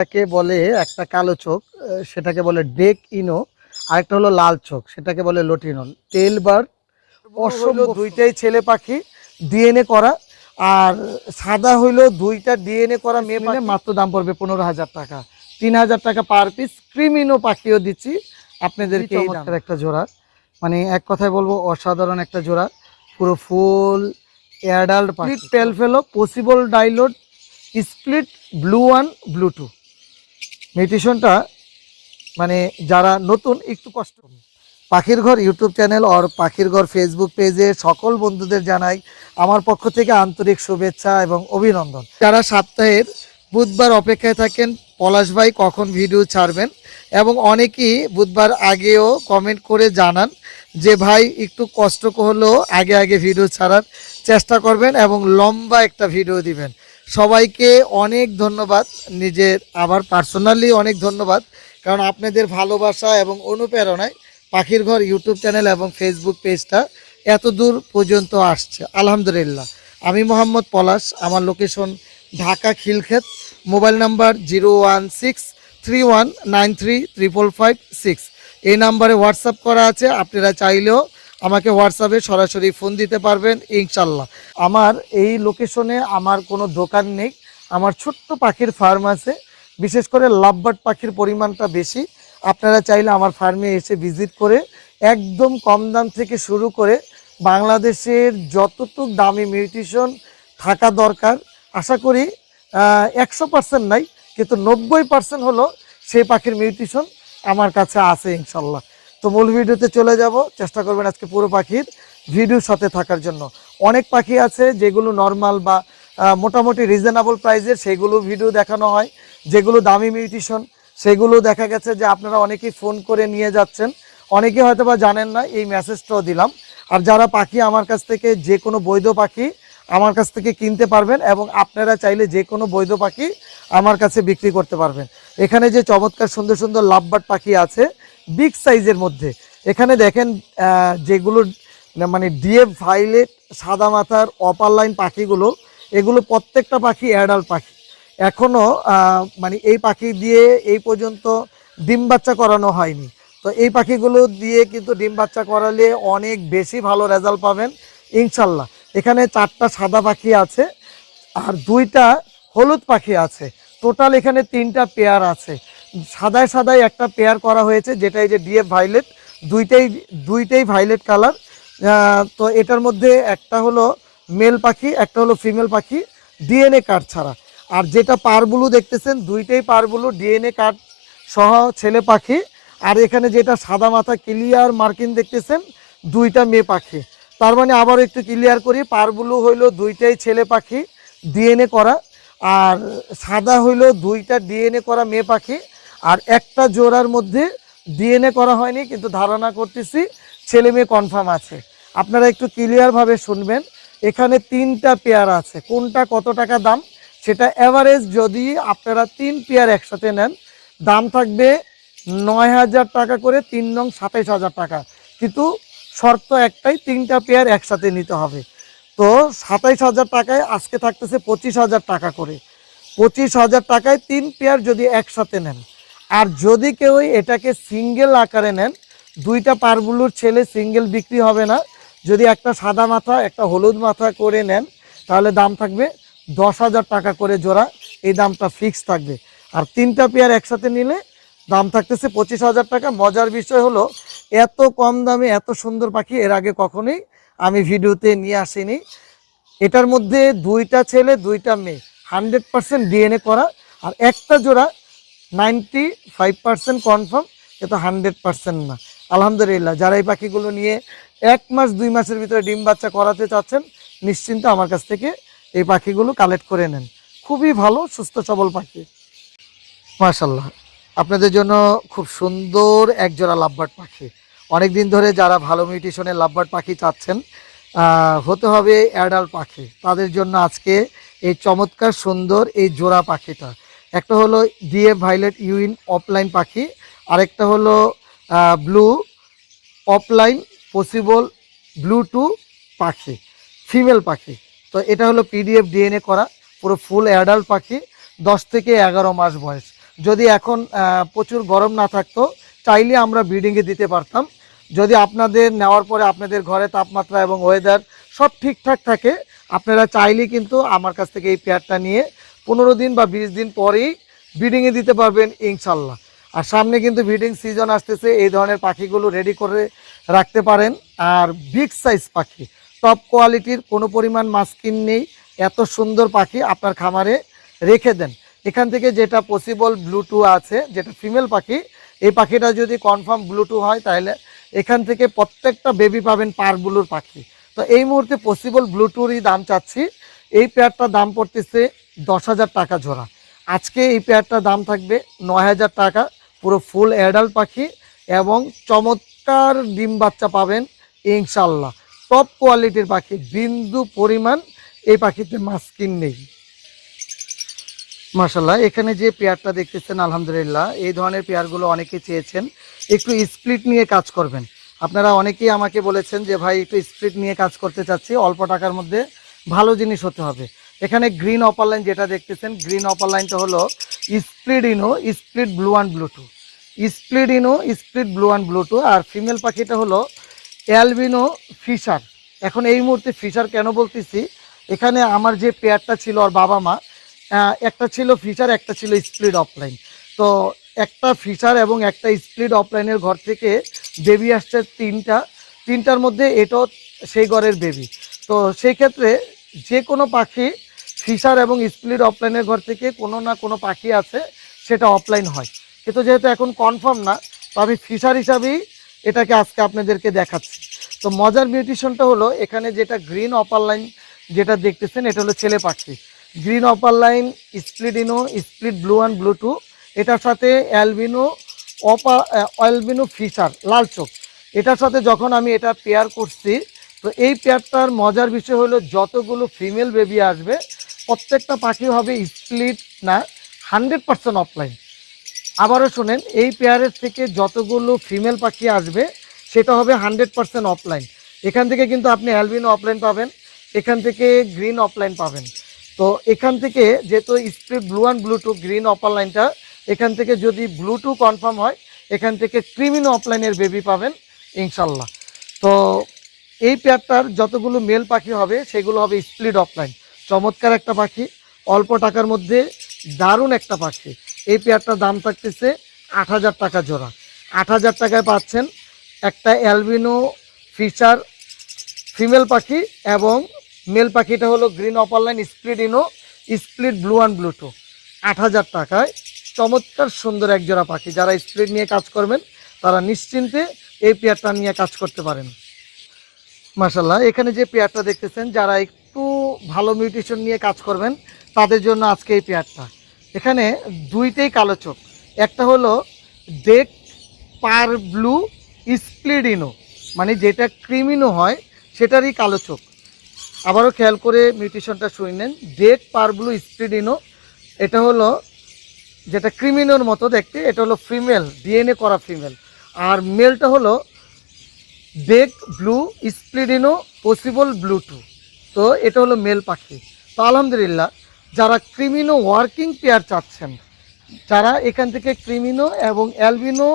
এটাকে বলে একটা কালো চোখ, সেটাকে বলে ডেক ইনো। আরেকটা হলো লাল চোখ, সেটাকে বলে লটিনল। টেল বার্ড হইলো দুইটাই ছেলে পাখি, ডিএনএ করা। আর সাদা হইলো দুইটা ডিএনএ করা মেয়ে পাখি। মাত্র দাম পড়বে 15,000 টাকা, 3,000 টাকা পার পিস। ক্রিমিনো পাখিও দিচ্ছি আপনাদেরকে। এই চমৎকার একটা জোড়া, মানে এক কথায় বলবো অসাধারণ একটা জোড়া। পুরো ফুল অ্যাডাল্ট পাখি, pale fallow, possible dilute, split, blue one, blue two. নিউট্রিশনটা মানে যারা নতুন একটু কষ্ট। পাখির ঘর ইউটিউব চ্যানেল আর পাখির ঘর ফেসবুক পেজে সকল বন্ধুদের জানাই আমার পক্ষ থেকে আন্তরিক শুভেচ্ছা এবং অভিনন্দন। যারা সপ্তাহের বুধবার অপেক্ষায় থাকেন পলাশ ভাই কখন ভিডিও ছাড়বেন, এবং অনেকেই বুধবার আগেও কমেন্ট করে জানান যে ভাই একটু কষ্ট হলেও আগে আগে ভিডিও ছাড়ার চেষ্টা করবেন এবং লম্বা একটা ভিডিও দিবেন। সবাইকে অনেক ধন্যবাদ, নিজের আবার পার্সোনালি অনেক ধন্যবাদ, কারণ আপনাদের ভালোবাসা এবং অনুপ্রেরণায় পাখির ঘর ইউটিউব চ্যানেল এবং ফেসবুক পেজটা এত দূর পর্যন্ত আসছে, আলহামদুলিল্লাহ। আমি মোহাম্মদ পলাশ, আমার location Dhaka Khilkhet. Mobile number 01631933556। এই নাম্বারে হোয়াটসঅ্যাপ করা আছে, আপনারা চাইলেও আমাকে হোয়াটসঅ্যাপে সরাসরি ফোন দিতে পারবেন ইনশাল্লাহ। আমার এই লোকেশনে আমার কোনো দোকান নেই, আমার ছোট্ট পাখির ফার্ম আছে। বিশেষ করে লাভবার্ড পাখির পরিমাণটা বেশি। আপনারা চাইলে আমার ফার্মে এসে ভিজিট করে একদম কম দাম থেকে শুরু করে বাংলাদেশের যতটুকু দামি মিউটেশন থাকা দরকার, আশা করি 100% নাই, কিন্তু 90% হলো সেই পাখির মিউটেশন আমার কাছে আছে ইনশাল্লাহ। তো মূল ভিডিওতে চলে যাব, চেষ্টা করবেন আজকে পুরো পাখির ভিডিওর সাথে থাকার জন্য। অনেক পাখি আছে যেগুলো নর্মাল বা মোটামুটি রিজনেবল প্রাইসের, সেগুলো ভিডিও দেখানো হয়। যেগুলো দামি মিউটেশন সেগুলো দেখা গেছে যে আপনারা অনেকেই ফোন করে নিয়ে যাচ্ছেন, অনেকে হয়তো বা জানেন না, এই মেসেজটাও দিলাম। আর যারা পাখি আমার কাছ থেকে যে কোনো বৈধ পাখি আমার কাছ থেকে কিনতে পারবেন, এবং আপনারা চাইলে যে কোনো বৈধ পাখি আমার কাছে বিক্রি করতে পারবেন। এখানে যে চমৎকার সুন্দর সুন্দর লাভবার্ড পাখি আছে বিগ সাইজের মধ্যে, এখানে দেখেন যেগুলো মানে ডিএফ ভাইলেট সাদা মাথার অপার লাইন পাখিগুলো, এগুলো প্রত্যেকটা পাখি অ্যাডাল্ট পাখি। এখনও মানে এই পাখি দিয়ে এই পর্যন্ত ডিম বাচ্চা করানো হয়নি। তো এই পাখিগুলো দিয়ে কিন্তু ডিম বাচ্চা করালে অনেক বেশি ভালো রেজাল্ট পাবেন ইনশাল্লাহ। এখানে 4টা সাদা পাখি আছে আর 2টা হলুদ পাখি আছে। টোটাল এখানে 3টা পেয়ার আছে। সাদায় সাদায় একটা পেয়ার করা হয়েছে, যেটা এই যে ডিএফ ভাইলেট, দুইটাই ভাইলেট কালার। তো এটার মধ্যে একটা হলো মেল পাখি, একটা হলো ফিমেল পাখি, ডিএনএ কার্ড ছাড়া। আর যেটা পারবুলু দেখতেছেন, দুইটাই পারবুলু ডিএনএ কার্ড সহ ছেলে পাখি। আর এখানে যেটা সাদা মাথা ক্লিয়ার মার্কিং দেখতেছেন, 2টা মেয়ে পাখি। তার মানে আবার একটু ক্লিয়ার করি, পারবুলু হইলো 2টাই ছেলে পাখি ডিএনএ করা, আর সাদা হইলো 2টা ডিএনএ করা মেয়ে পাখি। আর একটা জোড়ার মধ্যে ডিএনএ করা হয়নি, কিন্তু ধারণা করতেছি ছেলে মেয়ে কনফার্ম আছে। আপনারা একটু ক্লিয়ারভাবে শুনবেন। এখানে 3টা পেয়ার আছে, কোনটা কত টাকা দাম সেটা এভারেজ যদি আপনারা 3 পেয়ার একসাথে নেন, দাম থাকবে 9,000 টাকা করে, 3 নং 27,000 টাকা। কিন্তু শর্ত একটাই, 3টা পেয়ার একসাথে নিতে হবে। তো 27,000 টাকায় আজকে থাকতেছে 25,000 টাকা করে। 25,000 টাকায় 3 পেয়ার যদি একসাথে নেন। আর যদি কেউ এটাকে সিঙ্গেল আকারে নেন, 2টা পারবুলুর ছেলে সিঙ্গেল বিক্রি হবে না। যদি একটা সাদা মাথা একটা হলুদ মাথা করে নেন, তাহলে দাম থাকবে 10,000 টাকা করে জোড়া, এই দামটা ফিক্স থাকবে। আর 3টা পেয়ার একসাথে নিলে দাম থাকতেছে 25,000 টাকা। মজার বিষয় হলো, এত কম দামে এত সুন্দর পাখি এর আগে কখনোই আমি ভিডিওতে নিয়ে আসিনি। এটার মধ্যে 2টা ছেলে 2টা মেয়ে, 100% ডিএনএ করা। আর একটা জোড়া 95% কনফার্ম, এটা 100% না। আলহামদুলিল্লাহ, যারা এই পাখিগুলো নিয়ে 1 মাস 2 মাসের ভিতরে ডিম বাচ্চা করাতে চাচ্ছেন, নিশ্চিন্তে আমার কাছ থেকে এই পাখিগুলো কালেক্ট করে নেন। খুবই ভালো সুস্থ সবল পাখি মাশাআল্লাহ। আপনাদের জন্য খুব সুন্দর এক জোড়া লাভবার্ড পাখি। অনেক দিন ধরে যারা ভালো মিউটেশনের লাভবার্ড পাখি চাচ্ছেন, হতে হবে অ্যাডাল্ট পাখি, তাদের জন্য আজকে এই চমৎকার সুন্দর এই জোড়া পাখিটা। একটা হলো ডিএফ ভাইলেট ইউইন অফলাইন পাখি, আরেকটা হলো blue opaline possible blue too পাখি, ফিমেল পাখি। তো এটা হলো পিডিএফ ডিএনএ করা পুরো ফুল অ্যাডাল্ট পাখি, 10 থেকে 11 মাস বয়স। যদি এখন প্রচুর গরম না থাকতো চাইলে আমরা ব্রিডিংয়ে দিতে পারতাম। যদি আপনাদের নেওয়ার পরে আপনাদের ঘরে তাপমাত্রা এবং ওয়েদার সব ঠিকঠাক থাকে, আপনারা চাইলেই কিন্তু আমার কাছ থেকে এই পেয়ারটা নিয়ে 15 দিন বা 20 দিন পরেই ব্রিডিংয়ে দিতে পারবেন ইনশাল্লাহ। আর সামনে কিন্তু ব্রিডিং সিজন আসতেছে, এই ধরনের পাখিগুলো রেডি করে রাখতে পারেন। আর বিগ সাইজ পাখি, টপ কোয়ালিটির, কোনো পরিমাণ মাস্কিন নেই, এত সুন্দর পাখি আপনার খামারে রেখে দেন। এখান থেকে যেটা পসিবল ব্লুটু আছে, যেটা ফিমেল পাখি, এই পাখিটা যদি কনফার্ম ব্লুটু হয় তাহলে এখান থেকে প্রত্যেকটা বেবি পাবেন পার ব্লুর পাখি। তো এই মুহূর্তে পসিবল ব্লুটুরই দাম চাচ্ছি। এই পেয়ারটার দাম পড়তেছে 10,000 টাকা জোড়া। আজকে এই পেয়ারটার দাম থাকবে 9,000 টাকা, পুরো ফুল অ্যাডাল্ট পাখি এবং চমৎকার ডিম বাচ্চা পাবেন ইনশাল্লাহ। টপ কোয়ালিটির পাখি, বিন্দু পরিমাণ এই পাখিতে মাস্কিন নেই। মাশাল্লাহ, এখানে যে পেয়ারটা দেখতেছেন আলহামদুলিল্লাহ, এই ধরনের পেয়ারগুলো অনেকে চেয়েছেন, একটু স্প্লিট নিয়ে কাজ করবেন। আপনারা অনেকেই আমাকে বলেছেন যে ভাই একটু স্প্লিট নিয়ে কাজ করতে চাচ্ছি, অল্প টাকার মধ্যে ভালো জিনিস হতে হবে। এখানে গ্রিন অপার লাইন যেটা দেখতেছেন, গ্রিন অপার লাইনটা হলো split ino, split blue and blue two, split ino, split blue and blue two. আর ফিমেল পাখিটা হলো অ্যালবিনো ফিশার। এখন এই মুহূর্তে ফিশার কেন বলতেছি, এখানে আমার যে পেয়ারটা ছিল আর বাবা মা, একটা ছিল ফিশার, একটা ছিল স্প্লিট অফলাইন। তো একটা ফিশার এবং একটা স্প্লিট অফলাইনের ঘর থেকে বেবি আসছে তিনটার মধ্যে এটাও সেই ঘরের বেবি। তো সেই ক্ষেত্রে যে কোনো পাখি ফিশার এবং স্প্লিট অফলাইনের ঘর থেকে কোনো না কোনো পাখি আছে সেটা অফলাইন হয়, কিন্তু যেহেতু এখন কনফার্ম না, তো আমি ফিশার হিসাবেই এটাকে আজকে আপনাদেরকে দেখাচ্ছি। তো মজার মিউটেশনটা হলো এখানে যেটা গ্রিন অপার লাইন যেটা দেখতেছেন, এটা হলো ছেলে পাখি। Green opaline, split ino, split blue and blue two, এটার সাথে অ্যালবিনো অ্যালবিনো ফিশার লাল চোখ, এটার সাথে যখন আমি এটা পেয়ার করছি, তো এই পেয়ারটার মজার বিষয় হলো যতগুলো ফিমেল বেবি আসবে প্রত্যেকটা পাখি হবে স্প্লিট না, 100% অফলাইন। আবারও শোনেন, এই পেয়ারের থেকে যতগুলো ফিমেল পাখি আসবে সেটা হবে 100% অফলাইন। এখান থেকে কিন্তু আপনি অ্যালবিনো অফলাইন পাবেন, এখান থেকে গ্রিন অফলাইন পাবেন। তো এখান থেকে যেহেতু স্প্লিট ব্লু অ্যান্ড ব্লুটু গ্রিন অপার লাইনটা, এখান থেকে যদি ব্লুটু কনফার্ম হয় এখান থেকে ক্রিমিনো অফলাইনের বেবি পাবেন ইনশাল্লাহ। তো এই পেয়ারটার যতগুলো মেল পাখি হবে সেগুলো হবে স্প্লিট অফলাইন। চমৎকার একটা পাখি, অল্প টাকার মধ্যে দারুণ একটা পাখি। এই পেয়ারটার দাম থাকতেছে 8,000 টাকা জোড়া। 8,000 টাকায় পাচ্ছেন একটা অ্যালবিনো ফিশার ফিমেল পাখি এবং মেল পাখিটা হলো green opaline split ino, split blue and blue two. 8,000 টাকায় চমৎকার সুন্দর এক জোড়া পাখি। যারা স্প্লিট নিয়ে কাজ করবেন তারা নিশ্চিন্তে এই পেয়ারটা নিয়ে কাজ করতে পারেন। মাশাল্লাহ, এখানে যে পেয়ারটা দেখতেছেন, যারা একটু ভালো মিউটেশন নিয়ে কাজ করবেন তাদের জন্য আজকে এই পেয়ারটা। এখানে দুইটাই কালো চোখ, একটা হলো ডেক পার ব্লু স্প্লিডিনো, মানে যেটা ক্রিমিনো হয় সেটারই কালো চোখ। আবারও খেয়াল করে মিউটেশনটা শুনে নেন, ডেক পার ব্লু স্প্লিডিনো, এটা হলো যেটা ক্রিমিনোর মতো দেখতে, এটা হলো ফিমেল, ডিএনএ করা ফিমেল। আর মেলটা হলো ডেক ব্লু স্প্লিডিনো পসিবল ব্লুটু। তো এটা হলো মেল পাখি। তো আলহামদুলিল্লাহ, যারা ক্রিমিনো ওয়ার্কিং পেয়ার চাচ্ছেন, যারা এখান থেকে ক্রিমিনো এবং অ্যালবিনো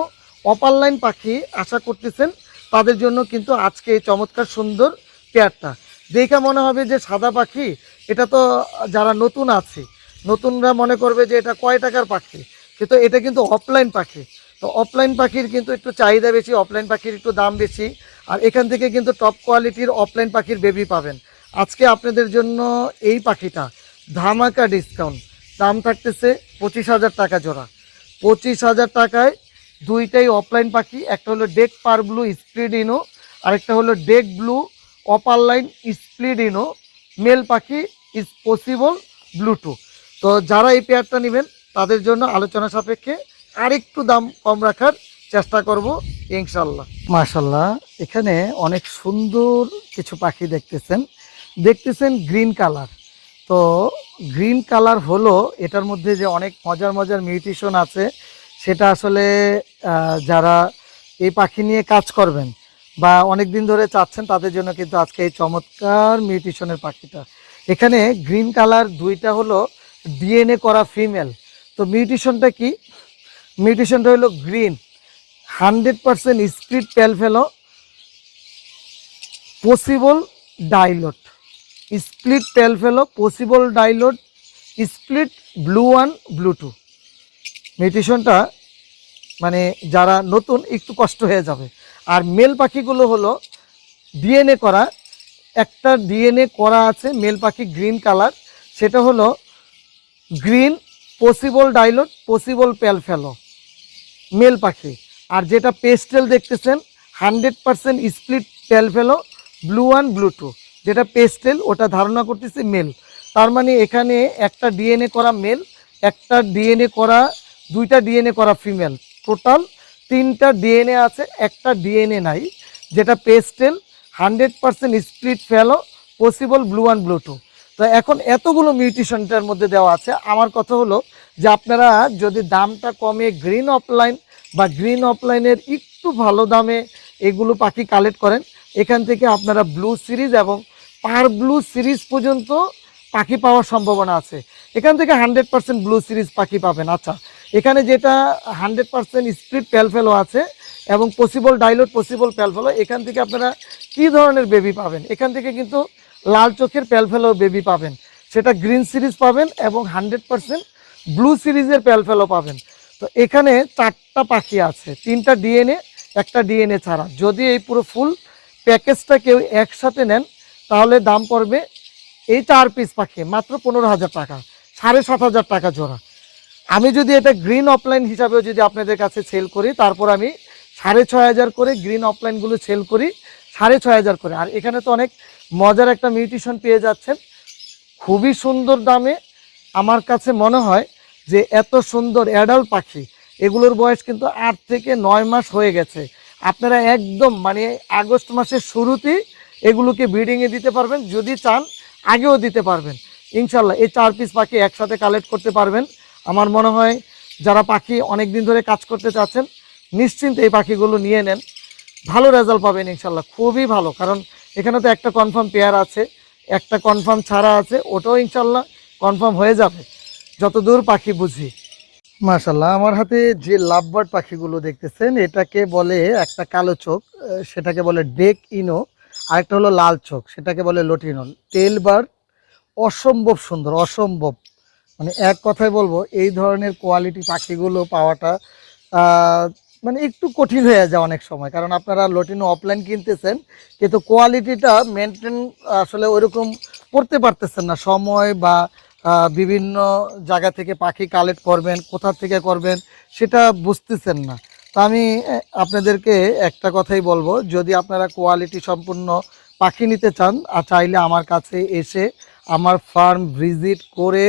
অপার লাইন পাখি আশা করতেছেন, তাদের জন্য কিন্তু আজকে এই চমৎকার সুন্দর পেয়ারটা দেখে মনে হবে যে সাদা পাখি। এটা তো যারা নতুন আছে, নতুনরা মনে করবে যে এটা কয় টাকার পাখি, কিন্তু এটা কিন্তু অফলাইন পাখি। তো অফলাইন পাখির কিন্তু একটু চাহিদা বেশি, অফলাইন পাখির একটু দাম বেশি। আর এখান থেকে কিন্তু টপ কোয়ালিটির অফলাইন পাখির বেবি পাবেন। আজকে আপনাদের জন্য এই পাখিটা ধামাকা ডিসকাউন্ট, দাম থাকতেছে 25,000 টাকা জোড়া। 25,000 টাকায় দুইটাই অফলাইন পাখি, একটা হলো ডেক পার ব্লু স্প্লিডিনো, আরেকটা হলো day blue upper line স্প্লিডিনো। Mail পাখি ইজ পসিবল ব্লুটু। তো যারা এই পেয়ারটা নেবেন তাদের জন্য আলোচনা সাপেক্ষে আরেকটু দাম কম রাখার চেষ্টা করব ইনশাল্লাহ। মাশাল্লাহ, এখানে অনেক সুন্দর কিছু পাখি দেখতেছেন গ্রিন কালার। তো গ্রিন কালার হলো, এটার মধ্যে যে অনেক মজার মজার মিউটেশন আছে সেটা আসলে যারা এই পাখি নিয়ে কাজ করবেন বা অনেক দিন ধরে চাচ্ছেন তাদের জন্য কিন্তু আজকে এই চমৎকার মিউটেশনের পাখিটা। এখানে গ্রিন কালার দুইটা হলো ডিএনএ করা ফিমেল। তো মিউটেশনটা কি? মিউটেশনটা হলো গ্রিন 100% স্প্লিট পেল ফেলো পসিবল ডাইলোড, স্প্লিট পেল fallow possible dilute, split blue 1 blue 2। মিউটেশনটা মানে যারা নতুন একটু কষ্ট হয়ে যাবে। আর মেল পাখিগুলো হলো ডিএনএ করা, একটা ডিএনএ করা আছে মেল পাখি গ্রিন কালার, সেটা হলো গ্রিন পসিবল ডাইলোড পসিবল পেল ফেলো মেল পাখি। আর যেটা পেস্টেল দেখতেছেন 100% স্প্লিট পেল ফেলো ব্লু 1 ব্লু 2, যেটা পেস্টেল ওটা ধারণা করতেছি মেল। তার মানে এখানে একটা ডিএনএ করা মেল, একটা ডিএনএ করা, দুইটা ডিএনএ করা ফিমেল, টোটাল 3টা ডিএনএ আছে, একটা ডিএনএ নাই, যেটা পেস্টেল 100% স্প্লিট ফেলো পসিবল ব্লু 1 ব্লু 2। তো এখন এতগুলো মিউটেশনটার মধ্যে দেওয়া আছে। আমার কথা হলো যে আপনারা যদি দামটা কমে গ্রিন অফলাইন বা গ্রিন অফলাইনের একটু ভালো দামে এগুলো পাখি কালেক্ট করেন, এখান থেকে আপনারা ব্লু সিরিজ এবং পার ব্লু সিরিজ পর্যন্ত পাখি পাওয়ার সম্ভাবনা আছে। এখান থেকে 100% ব্লু সিরিজ পাখি পাবেন। আচ্ছা, এখানে যেটা 100% স্প্লিট প্যালফেলো আছে এবং পসিবল ডাইলোড পসিবল প্যালফেলো, এখান থেকে আপনারা কি ধরনের বেবি পাবেন? এখান থেকে কিন্তু লাল চোখের প্যালফেলো বেবি পাবেন, সেটা গ্রিন সিরিজ পাবেন এবং 100% ব্লু সিরিজের প্যালফেলো পাবেন। তো এখানে 4টা পাখি আছে, 3টা ডিএনএ, একটা ডিএনএ ছাড়া। যদি এই পুরো ফুল প্যাকেজটা কেউ একসাথে নেন তাহলে দাম পড়বে এই 4 পিস পাখি মাত্র 15,000 টাকা, 7,500 টাকা জোড়া। আমি যদি এটা গ্রিন অফলাইন হিসাবেও যদি আপনাদের কাছে সেল করি, তারপর আমি 6,500 করে গ্রিন অফলাইনগুলো সেল করি 6,500 করে। আর এখানে তো অনেক মজার একটা মিউটেশন পেয়ে যাচ্ছেন খুবই সুন্দর দামে। আমার কাছে মনে হয় যে এত সুন্দর অ্যাডাল্ট পাখি, এগুলোর বয়স কিন্তু 8 থেকে 9 মাস হয়ে গেছে। আপনারা একদম মানে আগস্ট মাসের শুরুতেই এগুলোকে ব্রিডিংয়ে দিতে পারবেন, যদি চান আগেও দিতে পারবেন ইনশাল্লাহ। এই 4 পিস পাখি একসাথে কালেক্ট করতে পারবেন। আমার মনে হয় যারা পাখি অনেক দিন ধরে কাজ করতে চাচ্ছেন নিশ্চিন্তে এই পাখিগুলো নিয়ে নেন, ভালো রেজাল্ট পাবেন ইনশাল্লাহ, খুবই ভালো। কারণ এখানে তো একটা কনফার্ম পেয়ার আছে, একটা কনফার্ম ছাড়া আছে, ওটাও ইনশাল্লাহ কনফার্ম হয়ে যাবে যতদূর পাখি বুঝি। মাশাল্লাহ, আমার হাতে যে লাভবার্ড পাখিগুলো দেখতেছেন এটাকে বলে একটা কালো চোখ, সেটাকে বলে ডেক ইনো, আরেকটা হলো লাল চোখ, সেটাকে বলে লটিনো। টেল বার্ড অসম্ভব সুন্দর, অসম্ভব, মানে এক কথায় বলবো এই ধরনের কোয়ালিটি পাখিগুলো পাওয়াটা মানে একটু কঠিন হয়ে যায় অনেক সময়। কারণ আপনারা লটিনো অফলাইন কিনতেছেন কিন্তু কোয়ালিটিটা মেনটেন আসলে ওইরকম করতে পারতেছেন না, সময় বা বিভিন্ন জায়গা থেকে পাখি কালেক্ট করবেন, কোথা থেকে করবেন সেটা বুঝতেছেন না। তো আমি আপনাদেরকে একটা কথাই বলবো, যদি আপনারা কোয়ালিটি সম্পূর্ণ পাখি নিতে চান আর চাইলে আমার কাছে এসে আমার ফার্ম ভিজিট করে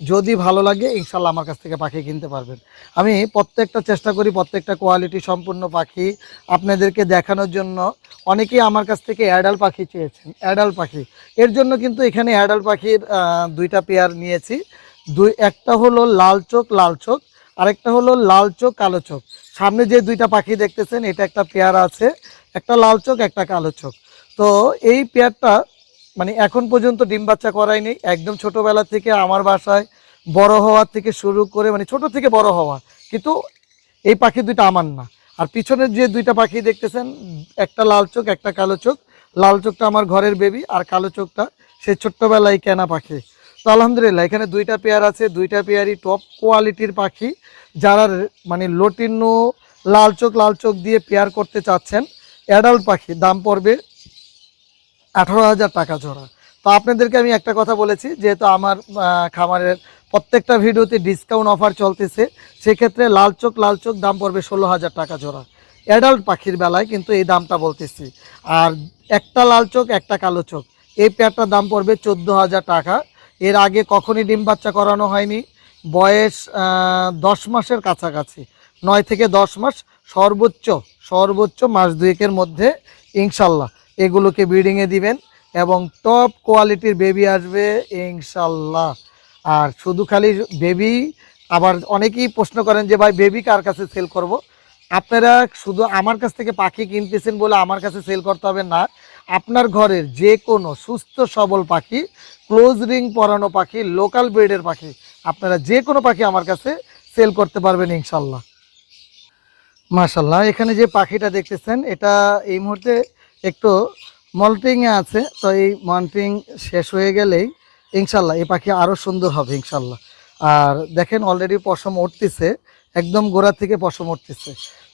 যদি ভালো লাগে ইনশাল্লাহ আমার কাছ থেকে পাখি কিনতে পারবেন। আমি প্রত্যেকটা চেষ্টা করি প্রত্যেকটা কোয়ালিটি সম্পূর্ণ পাখি আপনাদেরকে দেখানোর জন্য। অনেকেই আমার কাছ থেকে অ্যাডাল্ট পাখি চেয়েছেন, অ্যাডাল্ট পাখি, এর জন্য কিন্তু এখানে অ্যাডাল্ট পাখির 2টা পেয়ার নিয়েছি। একটা হলো লাল চোখ লাল চোখ, আরেকটা হলো লাল চোখ কালো চোখ। সামনে যে 2টা পাখি দেখতেছেন এটা একটা পেয়ার আছে, একটা লাল চোখ একটা কালো চোখ। তো এই পেয়ারটা মানে এখন পর্যন্ত ডিম বাচ্চা করায়নি, একদম ছোটোবেলা থেকে আমার বাসায় বড় হওয়ার থেকে শুরু করে মানে ছোট থেকে বড় হওয়া, কিন্তু এই পাখি 2টা আমার না। আর পিছনের যে 2টা পাখি দেখতেছেন একটা লাল চোখ একটা কালো চোখ, লাল চোখটা আমার ঘরের বেবি আর কালো চোখটা সে ছোট্টবেলায় কেনা পাখি। তো আলহামদুলিল্লাহ এখানে 2টা পেয়ার আছে, 2টা পেয়ারই টপ কোয়ালিটির পাখি। যারা মানে লটিনো লাল চোখ দিয়ে পেয়ার করতে চাচ্ছেন অ্যাডাল্ট পাখি, দাম পড়বে 18,000 টাকা জোড়া। তো আপনাদেরকে আমি একটা কথা বলেছি, যেহেতু আমার খামারের প্রত্যেকটা ভিডিওতে ডিসকাউন্ট অফার চলতেছে, সেক্ষেত্রে লাল চোখ দাম পড়বে 16,000 টাকা জোড়া অ্যাডাল্ট পাখির বেলায়, কিন্তু এই দামটা বলতেছি। আর একটা লাল চোখ একটা কালো চোখ এই পেয়ারটার দাম পড়বে 14,000 টাকা। এর আগে কখনই ডিম বাচ্চা করানো হয়নি, বয়স 10 মাসের কাছাকাছি, 9 থেকে 10 মাস, সর্বোচ্চ সর্বোচ্চ মাস 2 মধ্যে ইনশাল্লাহ এগুলোকে ব্রিডিংয়ে দিবেন এবং টপ কোয়ালিটির বেবি আসবে ইনশাল্লাহ। আর শুধু খালি বেবি, আবার অনেকেই প্রশ্ন করেন যে ভাই বেবি কার কাছে সেল করব। আপনারা শুধু আমার কাছ থেকে পাখি কিনতেছেন বলে আমার কাছে সেল করতে হবে না, আপনার ঘরের যে কোনো সুস্থ সবল পাখি, ক্লোজ রিং পরানো পাখি, লোকাল ব্রিডের পাখি, আপনারা যে কোনো পাখি আমার কাছে সেল করতে পারবেন ইনশাল্লাহ। মাশাল্লাহ, এখানে যে পাখিটা দেখতেছেন এটা এই মুহূর্তে একটু মল্টিংয়ে আছে, তো এই মল্টিং শেষ হয়ে গেলেই ইনশাল্লাহ এই পাখি আরও সুন্দর হবে ইনশাল্লাহ। আর দেখেন অলরেডি পশম উঠতেছে, একদম গোড়া থেকে পশম উঠতেছে।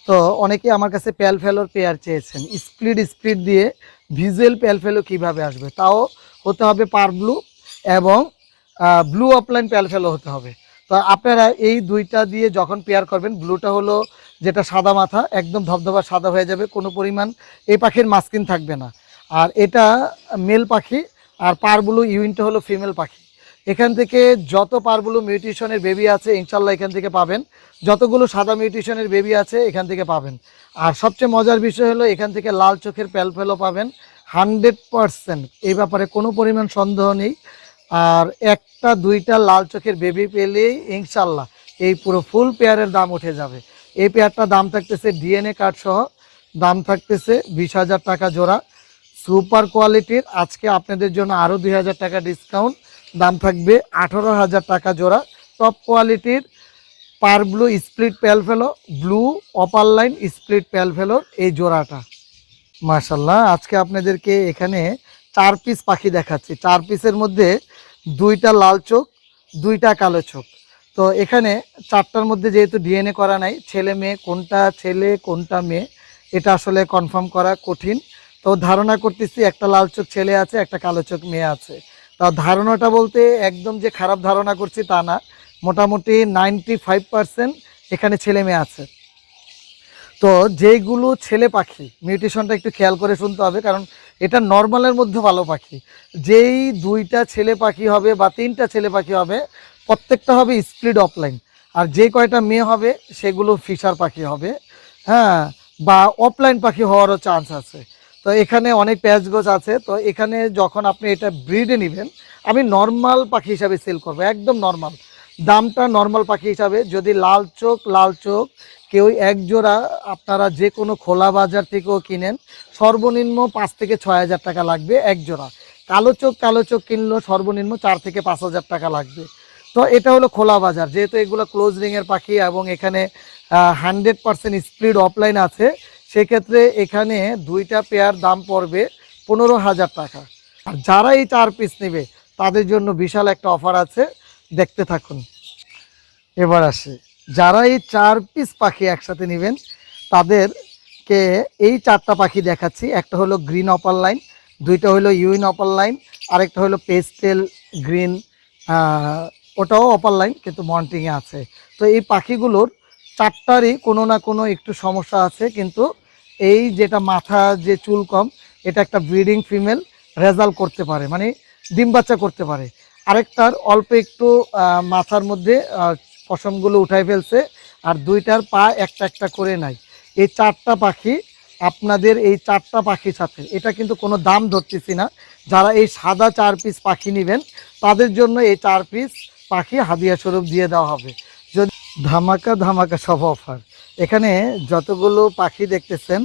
তো অনেকে আমার কাছে প্যাল ফেলোর পেয়ার চেয়েছেন, স্প্লিট স্প্লিট দিয়ে ভিজুয়াল প্যাল ফেলো কীভাবে আসবে, তাও হতে হবে পার ব্লু এবং ব্লু অফলাইন প্যাল ফেলো হতে হবে। তো আপনারা এই দুইটা দিয়ে যখন পেয়ার করবেন, ব্লুটা হলো যেটা সাদা মাথা, একদম ধবধবা সাদা হয়ে যাবে, কোনো পরিমাণ এই পাখির মাস্কিন থাকবে না। আর এটা মেল পাখি, আর পারবুলু ইউইনটা হলো ফিমেল পাখি। এখান থেকে যত পারবুলু মিউটেশনের বেবি আছে ইনশাল্লাহ এখান থেকে পাবেন, যতগুলো সাদা মিউটেশনের বেবি আছে এখান থেকে পাবেন। আর সবচেয়ে মজার বিষয় হলো এখান থেকে লাল চোখের প্যালফেলো পাবেন 100%, এই ব্যাপারে কোনো পরিমাণ সন্দেহ নেই। আর একটা দুইটা লাল চোখের বেবি পেলেই ইনশাল্লাহ এই পুরো ফুল পেয়ারের দাম উঠে যাবে। এই পেয়ারটা দাম থাকতেছে ডিএনএ কার্ড সহ, দাম থাকতেছে 20,000 টাকা জোড়া, সুপার কোয়ালিটির। আজকে আপনাদের জন্য আরও 2,000 টাকা ডিসকাউন্ট, দাম থাকবে 18,000 টাকা জোড়া। টপ কোয়ালিটির পার blue split প্যালফেলো, blue upper line split প্যালফেলোর এই জোড়াটা। মাশাল্লাহ, আজকে আপনাদেরকে এখানে 4 পিস পাখি দেখাচ্ছি। 4 পিসের মধ্যে 2টা লাল চোখ, 2টা কালো চোখ। তো এখানে 4টার মধ্যে যেহেতু ডিএনএ করা নাই, ছেলে মেয়ে কোনটা ছেলে কোনটা মেয়ে এটা আসলে কনফার্ম করা কঠিন। তো ধারণা করতেছি একটা লাল চোখ ছেলে আছে, একটা কালো চোখ মেয়ে আছে। তা ধারণাটা বলতে একদম যে খারাপ ধারণা করছি তা না, মোটামুটি 95% এখানে ছেলে মেয়ে আছে। তো যেইগুলো ছেলে পাখি, মিউটেশনটা একটু খেয়াল করে শুনতে হবে, কারণ এটা নর্মালের মধ্যে ভালো পাখি। যেই 2টা ছেলে পাখি হবে বা 3টা ছেলে পাখি হবে, প্রত্যেকটা হবে স্প্লিট অফলাইন। আর যে কয়টা মেয়ে হবে সেগুলো ফিশার পাখি হবে, হ্যাঁ, বা অফলাইন পাখি হওয়ারও চান্স আছে। তো এখানে অনেক প্যাচগোছ আছে। তো এখানে যখন আপনি এটা ব্রিডে নেবেন, আমি নর্মাল পাখি হিসাবে সেল করবো, একদম নর্মাল দামটা, নর্মাল পাখি হিসাবে। যদি লাল চোখ কেউ এক জোড়া আপনারা যে কোনো খোলা বাজার থেকেও কিনেন, সর্বনিম্ন 5 থেকে 6,000 টাকা লাগবে এক জোড়া। কালো চোখ কিনলেও সর্বনিম্ন 4 থেকে 5,000 টাকা লাগবে। তো এটা হলো খোলা বাজার, যেহেতু এগুলো ক্লোজ রিংয়ের পাখি এবং এখানে 100% স্প্লিট অফলাইন আছে, সেক্ষেত্রে এখানে 2টা পেয়ার দাম পড়বে 15,000 টাকা। আর যারা এই 4 পিস নেবে তাদের জন্য বিশাল একটা অফার আছে, দেখতে থাকুন। এবার আসে, যারা এই 4 পিস পাখি একসাথে নেবেন তাদেরকে এই 4টা পাখি দেখাচ্ছি। একটা হলো গ্রিন অপার লাইন, 2টা হলো ইউইন অপার লাইন, আরেকটা হলো পেস্টেল গ্রিন, ওটাও অপার লাইন কিন্তু মন্টিংয়ে আছে। তো এই পাখিগুলোর 4টারই কোনো না কোনো একটু সমস্যা আছে, কিন্তু এই যেটা মাথা যে চুল কম, এটা একটা ব্রিডিং ফিমেল রেজাল্ট করতে পারে, মানে ডিম বাচ্চা করতে পারে। আরেকটার অল্প একটু মাথার মধ্যে পশমগুলো উঠাই ফেলছে, আর 2টার পা একটা একটা করে নাই। এই 4টা পাখি আপনাদের, এই 4টা পাখির সাথে এটা কিন্তু কোনো দাম ধরতেছি না, যারা এই সাদা 4 পিস পাখি নেবেন তাদের জন্য এই 4 পিস পাখি হাদিয়া স্বরূপ দিয়ে দেওয়া হবে। যদি ধামাকা ধামাকা সব অফার, এখানে যতগুলো পাখি দেখতেছেন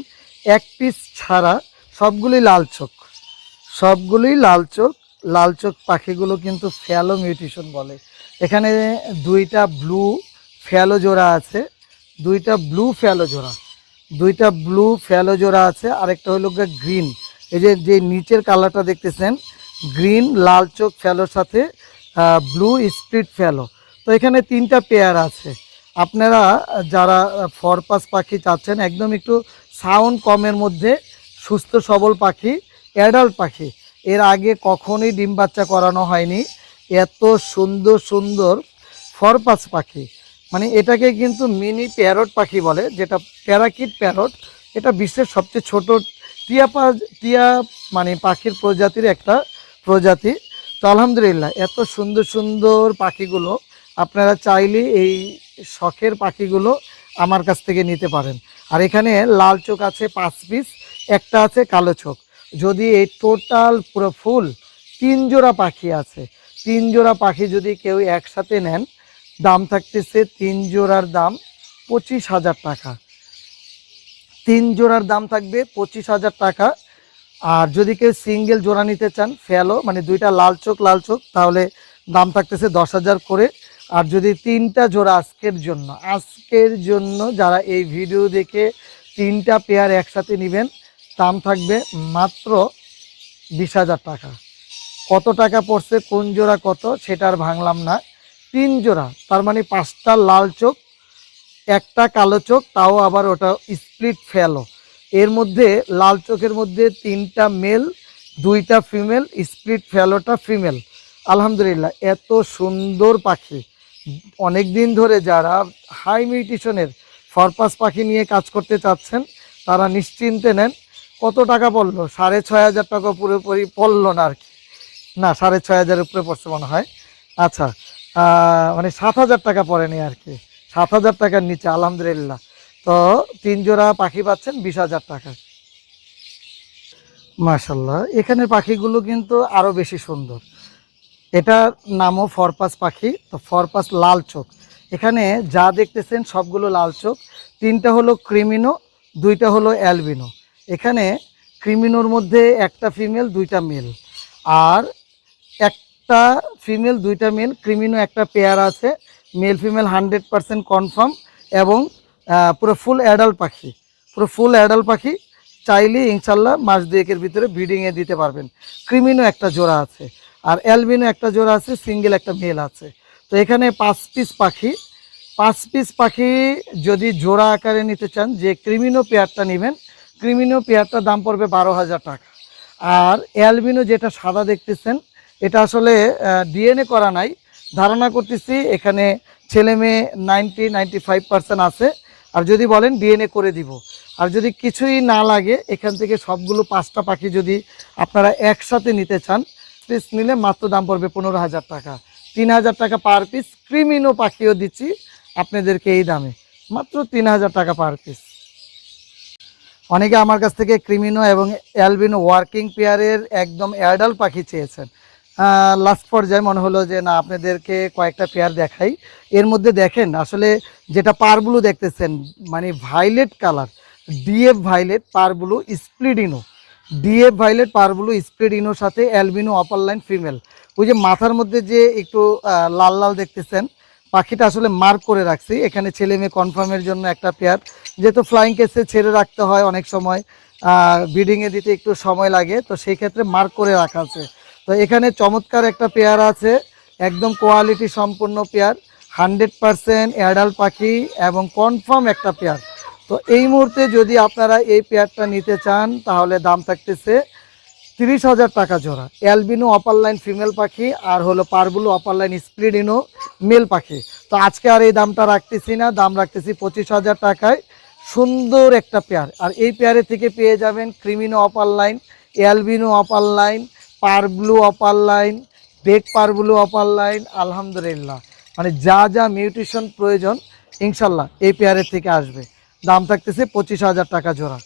1 পিস ছাড়া সবগুলোই লাল চোখ, সবগুলোই লাল চোখ। লাল চোখ পাখিগুলো কিন্তু ফ্যালো মিউটেশন বলে। এখানে 2টা ব্লু ফ্যালো জোড়া আছে, 2টা ব্লু ফ্যালো জোড়া, 2টা ব্লু ফ্যালো জোড়া আছে, আরেকটা হলো গ্রিন। এই যে নিচের কালারটা দেখতেছেন, গ্রিন লাল চোখ ফ্যালোর সাথে ব্লু স্প্লিট ফ্যালো। তো এখানে 3টা পেয়ার আছে। আপনারা যারা ফরপাস পাখি চাচ্ছেন, একদম একটু সাউন্ড কমের মধ্যে সুস্থ সবল পাখি, অ্যাডাল্ট পাখি, এর আগে কখনোই ডিম বাচ্চা করানো হয়নি, এত সুন্দর সুন্দর ফরপাস পাখি, মানে এটাকে কিন্তু মিনি প্যারট পাখি বলে, যেটা প্যারাকিট প্যারট। এটা বিশ্বের সবচেয়ে ছোট টিয়া মানে পাখির প্রজাতির একটা প্রজাতি। তো আলহামদুলিল্লাহ, এত সুন্দর সুন্দর পাখিগুলো আপনারা চাইলে এই শখের পাখিগুলো আমার কাছ থেকে নিতে পারেন। আর এখানে লাল চোখ আছে 5 পিস, একটা আছে কালো চোখ। যদি এই টোটাল পুরো ফুল 3 জোড়া পাখি আছে, 3 জোড়া পাখি যদি কেউ একসাথে নেন, দাম থাকতেছে 3 জোড়ার দাম 25,000 টাকা। 3 জোড়ার দাম থাকবে 25,000 টাকা। আর যদি কেউ সিঙ্গেল জোড়া নিতে চান ফেলো, মানে 2টা লাল চোখ, তাহলে দাম থাকতেছে 10,000 করে। আর যদি 3টা জোড়া আজকের জন্য যারা এই ভিডিও দেখে 3টা পেয়ার একসাথে নেবেন, দাম থাকবে মাত্র 20,000 টাকা। কত টাকা পড়ছে, কোন জোড়া কত সেটা আর ভাঙলাম না। 3 জোড়া, তার মানে 5টা লাল চোখ, একটা কালো চোখ, তাও আবার ওটা স্প্লিট ফেলো। এর মধ্যে লাল চোখের মধ্যে 3টা মেল, 2টা ফিমেল, স্প্লিট ফেলোটা ফিমেল। আলহামদুলিল্লাহ, এত সুন্দর পাখি। অনেক দিন ধরে যারা হাই মিউটেশনের ফরপাস পাখি নিয়ে কাজ করতে চাচ্ছেন তারা নিশ্চিন্তে নেন। কত টাকা পড়লো? 6,500 টাকা পুরোপুরি পড়লো না আর কি, না 6,500 উপরে পড়ছে মনে হয়। আচ্ছা, মানে 7,000 টাকা পড়েনি আর কি, 7,000 টাকার নিচে। আলহামদুলিল্লাহ, তো 3 জোড়া পাখি পাচ্ছেন 20,000 টাকা। মাশাল্লাহ, এখানের পাখিগুলো কিন্তু আরো বেশি সুন্দর। এটার নামও ফরপাস পাখি। তো ফরপাস লাল চোখ, এখানে যা দেখতেছেন সবগুলো লাল চোখ। 3টা হলো ক্রিমিনো, 2টা হলো অ্যালবিনো। এখানে ক্রিমিনোর মধ্যে একটা ফিমেল, 2টা মেল, আর একটা ফিমেল, 2টা মেল। ক্রিমিনো একটা পেয়ার আছে, মেল ফিমেল 100% কনফার্ম, এবং পুরো ফুল অ্যাডাল্ট পাখি, পুরো ফুল অ্যাডাল্ট পাখি। চাইলে ইনশাল্লাহ মাস দুয়েকের ভিতরে ব্রিডিংয়ে দিতে পারবেন। ক্রিমিনো একটা জোড়া আছে, আর অ্যালবিনো একটা জোড়া আছে, সিঙ্গেল একটা মেল আছে। তো এখানে 5 পিস পাখি, 5 পিস পাখি যদি জোড়া আকারে নিতে চান, যে ক্রিমিনো পেয়ারটা নেবেন, ক্রিমিনো পেয়ারটার দাম পড়বে 12,000 টাকা। আর অ্যালবিনো যেটা সাদা দেখতেছেন, এটা আসলে ডিএনএ করা নাই, ধারণা করতেছি এখানে ছেলে মেয়ে 90-95% আছে। আর যদি বলেন ডিএনএ করে দিব, আর যদি কিছুই না লাগে, এখান থেকে সবগুলো 5টা পাখি যদি আপনারা একসাথে নিতে চান, পিস নিলে মাত্র দাম পড়বে 15,000 টাকা। 3,000 টাকা পার পিস। ক্রিমিনো পাখিও দিচ্ছি আপনাদেরকে এই দামে, মাত্র 3,000 টাকা পার পিস। অনেকে আমার কাছ থেকে ক্রিমিনো এবং অ্যালবিনো ওয়ার্কিং পেয়ারের একদম অ্যাডাল্ট পাখি চেয়েছেন। লাস্ট পর্যায়ে মনে হলো যে না, আপনাদেরকে কয়েকটা পেয়ার দেখাই। এর মধ্যে দেখেন আসলে যেটা পারগুলো দেখতেছেন, মানে ভাইলেট কালার, ডিএফ ভাইলেট পারগুলো স্প্লিডিনো, ডিএফ ভাইলেট পারগুলো স্প্লিডিনোর সাথে অ্যালবিনো অপার লাইন ফিমেল। ওই যে মাথার মধ্যে যে একটু লাল লাল দেখতেছেন, পাখিটা আসলে মার্ক করে রাখছি এখানে ছেলে মেয়ে কনফার্মের জন্য একটা পেয়ার। যেহেতু ফ্লাইং কেসে ছেড়ে রাখতে হয়, অনেক সময় ব্রিডিংয়ে দিতে একটু সময় লাগে, তো সেই ক্ষেত্রে মার্ক করে রাখা আছে। তো এখানে চমৎকার একটা পেয়ার আছে, একদম কোয়ালিটি সম্পূর্ণ পেয়ার, 100% অ্যাডাল্ট পাখি এবং কনফার্ম একটা পেয়ার। তো এই মুহূর্তে যদি আপনারা এই পেয়ারটা নিতে চান, তাহলে দাম থাকতেছে 30,000 টাকা জোড়া। অ্যালবিনো অপার লাইন ফিমেল পাখি, আর হলো পারবুলো অপার লাইন স্প্লিডিনো মেল পাখি। তো আজকে আর এই দামটা রাখতেছি না, দাম রাখতেছি 25,000 টাকায়। সুন্দর একটা পেয়ার, আর এই পেয়ারের থেকে পেয়ে যাবেন ক্রিমিনো upper line, albino upper line, পারব্লু upper line, bake পারব্লু upper line. আলহামদুলিল্লাহ, মানে যা যা মিউটেশন প্রয়োজন ইনশাল্লাহ এই পেয়ারের থেকে আসবে। দাম থাকতেছে 25,000 টাকা জোড়া।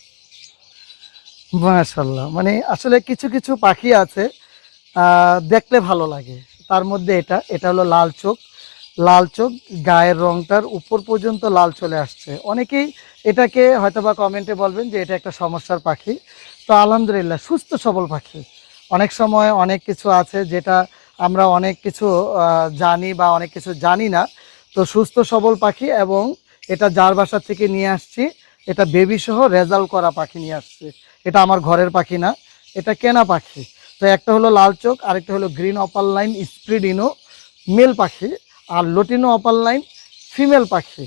মাশাল্লাহ, মানে আসলে কিছু কিছু পাখি আছে দেখলে ভালো লাগে। তার মধ্যে এটা এটা হলো লাল চোখ। লাল চোখ, গায়ের রংটার উপর পর্যন্ত লাল চলে আসছে। অনেকেই এটাকে হয়তোবা কমেন্টে বলবেন যে এটা একটা সমস্যার পাখি। তো আলহামদুলিল্লাহ, সুস্থ সবল পাখি। অনেক সময় অনেক কিছু আছে যেটা আমরা অনেক কিছু জানি বা অনেক কিছু জানি না। তো সুস্থ সবল পাখি, এবং এটা যার বাসা থেকে নিয়ে আসছি, এটা বেবি সহ রেজাল্ট করা পাখি নিয়ে আসছে। এটা আমার ঘরের পাখি না, এটা কেনা পাখি। তো একটা হলো লাল চোখ, আরেকটা হলো গ্রিন অপার লাইন স্প্রিডিনো মেল পাখি, আর লটিনো অপার লাইন ফিমেল পাখি।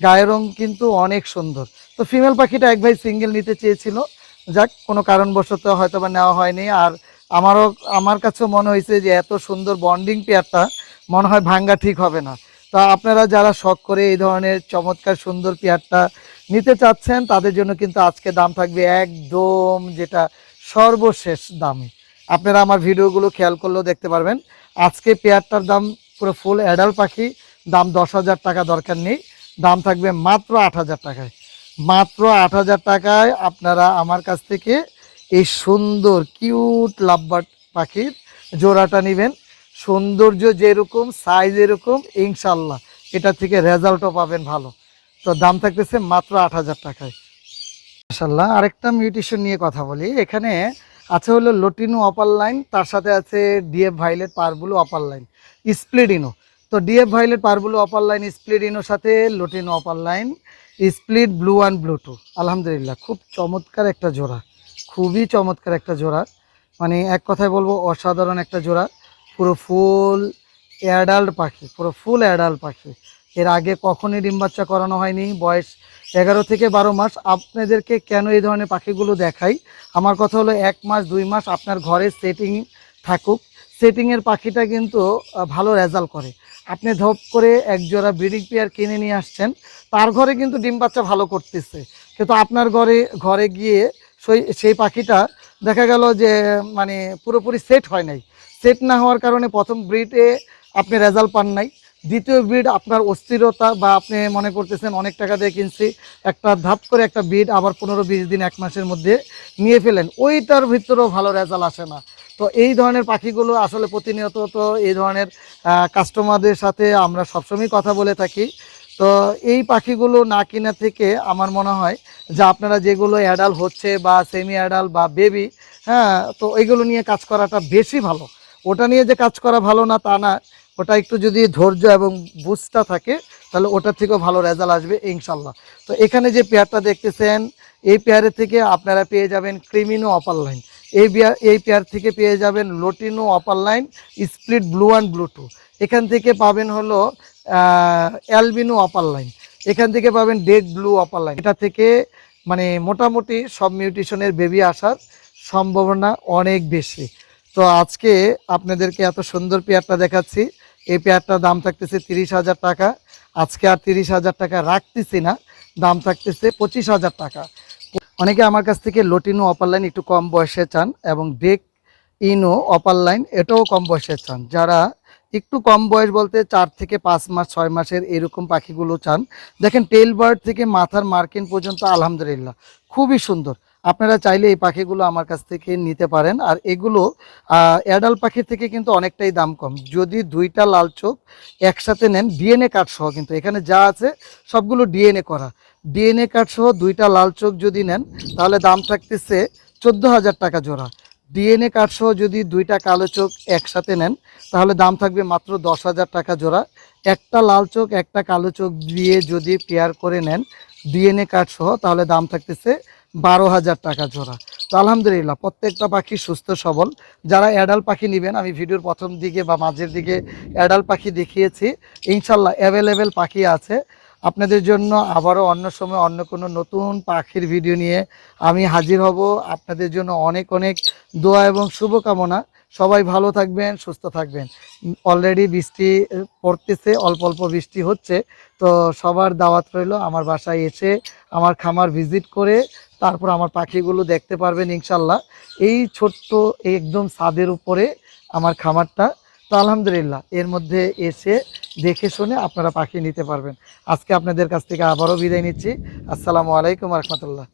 গায়ের রং কিন্তু অনেক সুন্দর। তো ফিমেল পাখিটা এক ভাই সিঙ্গেল নিতে চেয়েছিল, যাক কোনো কারণবশত হয়তো বা নেওয়া হয়নি। আর আমার কাছেও মনে হয়েছে যে এত সুন্দর বন্ডিং পেয়ারটা মনে হয় ভাঙ্গা ঠিক হবে না। তা আপনারা যারা শখ করে এই ধরনের চমৎকার সুন্দর পেয়ারটা নিতে চাচ্ছেন, তাদের জন্য কিন্তু আজকে দাম থাকবে একদম যেটা সর্বশেষ দামে। আপনারা আমার ভিডিওগুলো খেয়াল করলেও দেখতে পারবেন, আজকে পেয়ারটার দাম, পুরো ফুল অ্যাডাল্ট পাখি, দাম 10,000 টাকা, দরকার নেই। দাম থাকবে মাত্র 8,000 টাকায়। মাত্র 8,000 টাকায় আপনারা আমার কাছ থেকে এই সুন্দর কিউট লাভবার্ড পাখির জোড়াটা নেবেন। সৌন্দর্য যেরকম, সাইজ এরকম, ইনশাল্লাহ এটা থেকে রেজাল্টও পাবেন ভালো। তো দাম থাকতেছে মাত্র 8,000 টাকায়। মাশাআল্লাহ, আরেকটা মিউটেশন নিয়ে কথা বলি। এখানে আছে হলো লটিনো অপার লাইন, তার সাথে আছে ডিএফ ভাইলেট পারবুলো অপার লাইন স্প্লিডিনো। তো DF violate পারবুলো upper line split ইনোর সাথে lutino opaline split blue and blue too, আলহামদুলিল্লাহ খুব চমৎকার একটা জোড়া, খুবই চমৎকার একটা জোড়া। মানে এক কথায় বলবো অসাধারণ একটা জোড়া। পুরো ফুল অ্যাডাল্ট পাখি, পুরো ফুল অ্যাডাল্ট পাখি। এর আগে কখনই ডিম বাচ্চা করানো হয়নি। বয়স 11 থেকে 12 মাস। আপনাদেরকে কেন এই ধরনের পাখিগুলো দেখাই, আমার কথা হলো 1 মাস 2 মাস আপনার ঘরে সেটিং থাকুক, সেটিংয়ের পাখিটা কিন্তু ভালো রেজাল্ট করে। আপনি ধপ করে এক জোড়া ব্রিডিং পেয়ার কিনে নিয়ে আসছেন, তার ঘরে কিন্তু ডিম বাচ্চা ভালো করতেছে, কিন্তু আপনার ঘরে ঘরে গিয়ে সেই পাখিটা দেখা গেল যে মানে পুরোপুরি সেট হয় নাই। সেট না হওয়ার কারণে প্রথম ব্রিডে আপনি রেজাল্ট পান নাই, দ্বিতীয় ব্রিড আপনার অস্থিরতা বা আপনি মনে করতেছেন অনেক টাকা দিয়ে কিনছি, একটা ধাপ করে একটা ব্রিড আবার 15-20 দিন 1 মাসের মধ্যে নিয়ে ফেলেন, ওইটার ভিতরেও ভালো রেজাল্ট আসে না। তো এই ধরনের পাখিগুলো আসলে প্রতিনিয়ত তো এই ধরনের কাস্টমারদের সাথে আমরা সবসময় কথা বলে থাকি। তো এই পাখিগুলো না কেনা থেকে আমার মনে হয় যে আপনারা যেগুলো অ্যাডাল্ট হচ্ছে বা সেমি অ্যাডাল্ট বা বেবি, হ্যাঁ, তো এইগুলো নিয়ে কাজ করাটা বেশি ভালো। ওটা নিয়ে যে কাজ করা ভালো না তা না, ওটা একটু যদি ধৈর্য এবং বুঝটা থাকে তাহলে ওটার থেকেও ভালো রেজাল্ট আসবে ইনশাল্লাহ। তো এখানে যে পেয়ারটা দেখতেছেন, এই পেয়ারের থেকে আপনারা পেয়ে যাবেন ক্রিমিনো অপার লাইন, এই পেয়ার থেকে পেয়ে যাবেন lutino opaline split blue and blue too, এখান থেকে পাবেন হলো অ্যালবিনো অপার লাইন, এখান থেকে পাবেন ডেড ব্লু অপার লাইন। এটা থেকে মানে মোটামুটি সব মিউটেশনের বেবি আসার সম্ভাবনা অনেক বেশি। তো আজকে আপনাদেরকে এত সুন্দর পেয়ারটা দেখাচ্ছি। এই পেয়ারটার দাম থাকতেছে 30,000 টাকা। আজকে আর 30,000 টাকা রাখতেছি না, দাম থাকতেছে 25,000 টাকা। অনেকে আমার কাছ থেকে লোটিনো অপার লাইন একটু কম বয়সে চান এবং ডেক ইনো অপার লাইন এটাও কম বয়সে চান। যারা একটু কম বয়স বলতে 4 থেকে 5 মাস 6 মাসের এরকম পাখিগুলো চান, দেখেন টেল বার্ড থেকে মাথার মার্কিন পর্যন্ত আলহামদুলিল্লাহ খুবই সুন্দর। আপনারা চাইলে এই পাখিগুলো আমার কাছ থেকে নিতে পারেন। আর এগুলো অ্যাডাল্ট পাখির থেকে কিন্তু অনেকটাই দাম কম। যদি 2টা লাল চোখ একসাথে নেন ডিএনএ কার্ড সহ, কিন্তু এখানে যা আছে সবগুলো ডিএনএ করা, ডিএনএ কার্ড সহ 2টা লাল চোখ যদি নেন তাহলে দাম থাকতেছে 14,000 টাকা জোড়া। ডিএনএ কার্ড সহ যদি 2টা কালো চোখ একসাথে নেন তাহলে দাম থাকবে মাত্র 10,000 টাকা জোড়া। একটা লাল চোখ একটা কালো চোখ দিয়ে যদি পেয়ার করে নেন ডিএনএ কার্ড সহ তাহলে দাম থাকতেছে 12,000 টাকা জোড়া। তো আলহামদুলিল্লাহ প্রত্যেকটা পাখি সুস্থ সবল। যারা অ্যাডাল্ট পাখি নেবেন, আমি ভিডিওর প্রথম দিকে বা মাঝের দিকে অ্যাডাল্ট পাখি দেখিয়েছি, ইনশাল্লাহ অ্যাভেলেবেল পাখি আছে আপনাদের জন্য। আবারও অন্য সময় অন্য কোনো নতুন পাখির ভিডিও নিয়ে আমি হাজির হব। আপনাদের জন্য অনেক অনেক দোয়া এবং শুভকামনা। সবাই ভালো থাকবেন, সুস্থ থাকবেন। অলরেডি বৃষ্টি পড়তেছে, অল্প অল্প বৃষ্টি হচ্ছে। তো সবার দাওয়াত রইল আমার বাসায় এসে আমার খামার ভিজিট করে তারপর আমার পাখিগুলো দেখতে পারবেন ইনশাল্লাহ। এই ছোট্ট একদম ছাদের উপরে আমার খামারটা। তো আলহামদুলিল্লাহ এর মধ্যে এসে দেখে শুনে আপনারা পাখি নিতে পারবেন। আজকে আপনাদের কাছ থেকে আবারও বিদায় নিচ্ছি। আসসালামু আলাইকুম রহমতুল্লাহ।